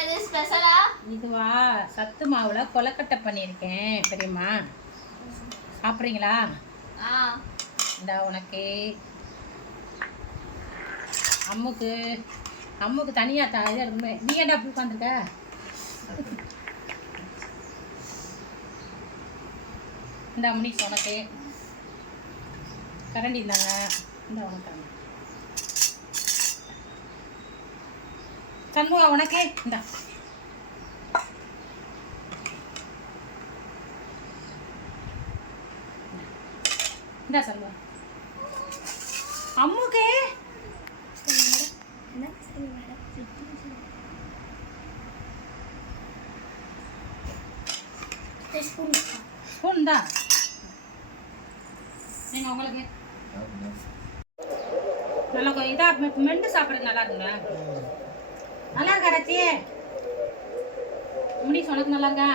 இது ஸ்பெஷலா? இதுவா சத்து மாவுல கொலக்கட்டை பண்ணியிருக்கேன் பெரியம்மா. சாப்பிட்றீங்களா? இந்தா உனக்கு. அம்முக்கு அம்முக்கு தனியாக இதாக இருக்குமே. நீ ஏன்டா அப்படி உட்காந்துருக்க? இந்த முனிஸ் உனக்கு. கரண்டி இருந்தாங்க. இந்த உனக்கு சண்முகா உனக்கே. இந்தா இந்தா சண்முகா. அம்முக்கு ஸ்பூன் தான். நீங்கள் உங்களுக்கு நல்லா இதாக மென்று சாப்பிட்றது நல்லா இருக்குங்க. நல்லா இருக்கா ரத்தி? முனி சொன்னது நல்லா இருக்கா?